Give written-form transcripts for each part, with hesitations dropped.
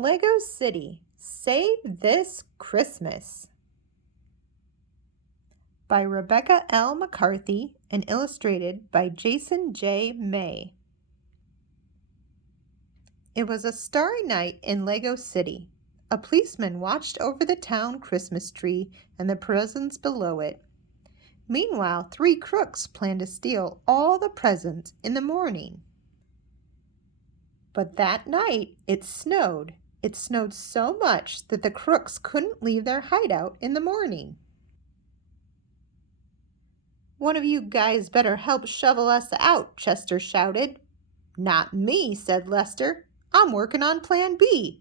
Lego City, Save This Christmas by Rebecca L. McCarthy and illustrated by Jason J. May. It was a starry night in Lego City. A policeman watched over the town Christmas tree and the presents below it. Meanwhile, 3 crooks planned to steal all the presents in the morning. But that night, it snowed. It snowed so much that the crooks couldn't leave their hideout in the morning. "One of you guys better help shovel us out," Chester shouted. "Not me," said Lester. "I'm working on Plan B."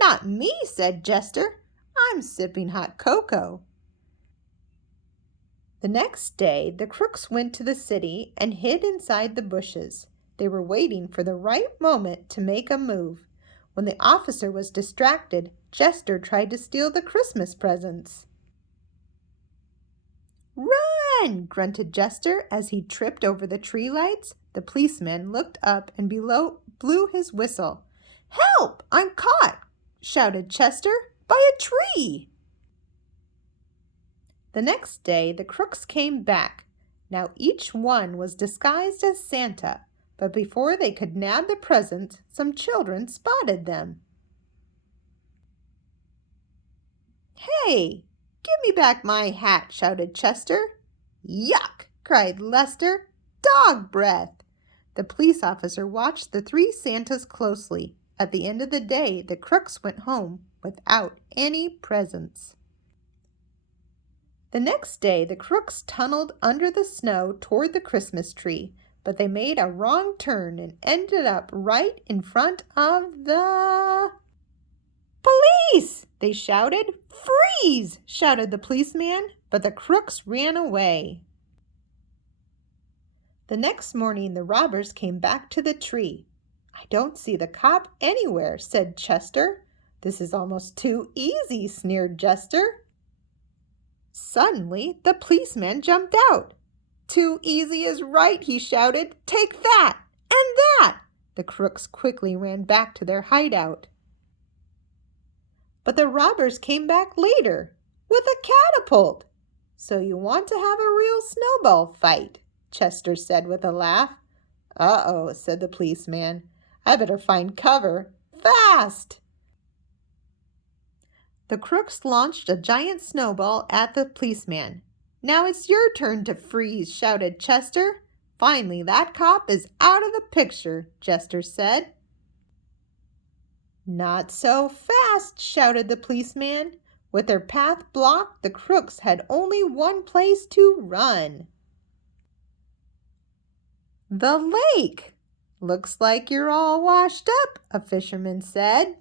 "Not me," said Jester. "I'm sipping hot cocoa." The next day, the crooks went to the city and hid inside the bushes. They were waiting for the right moment to make a move. When the officer was distracted, Jester tried to steal the Christmas presents. "Run!" grunted Jester as he tripped over the tree lights. The policeman looked up and blew his whistle. "Help! I'm caught!" shouted Chester. "By a tree!" The next day, the crooks came back. Now each one was disguised as Santa, but before they could nab the presents, some children spotted them. "Hey, give me back my hat!" shouted Chester. "Yuck!" cried Lester. "Dog breath!" The police officer watched the 3 Santas closely. At the end of the day, the crooks went home without any presents. The next day, the crooks tunneled under the snow toward the Christmas tree, but they made a wrong turn and ended up right in front of the... "Police!" they shouted. "Freeze!" shouted the policeman, but the crooks ran away. The next morning, the robbers came back to the tree. "I don't see the cop anywhere," said Chester. "This is almost too easy," sneered Jester. Suddenly, the policeman jumped out. "Too easy is right," he shouted. "Take that and that!" The crooks quickly ran back to their hideout. But the robbers came back later with a catapult. "So you want to have a real snowball fight," Chester said with a laugh. "Uh-oh," said the policeman. "I better find cover fast." The crooks launched a giant snowball at the policeman. "Now it's your turn to freeze," shouted Chester. "Finally, that cop is out of the picture," Jester said. "Not so fast," shouted the policeman. With their path blocked, the crooks had only one place to run. "The lake! Looks like you're all washed up," a fisherman said.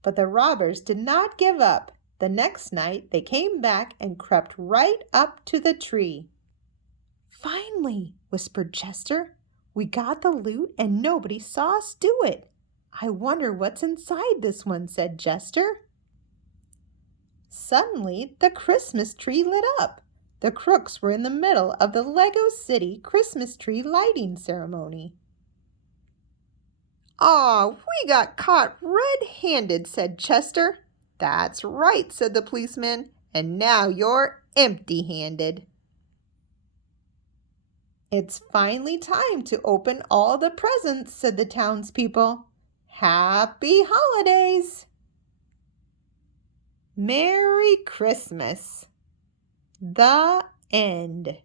But the robbers did not give up. The next night, they came back and crept right up to the tree. "Finally," whispered Chester. "We got the loot and nobody saw us do it. I wonder what's inside this one," said Jester. Suddenly, the Christmas tree lit up. The crooks were in the middle of the Lego City Christmas tree lighting ceremony. "Aw, we got caught red-handed," said Chester. "That's right," said the policeman. "And now you're empty-handed." "It's finally time to open all the presents," said the townspeople. "Happy holidays!" Merry Christmas. The end.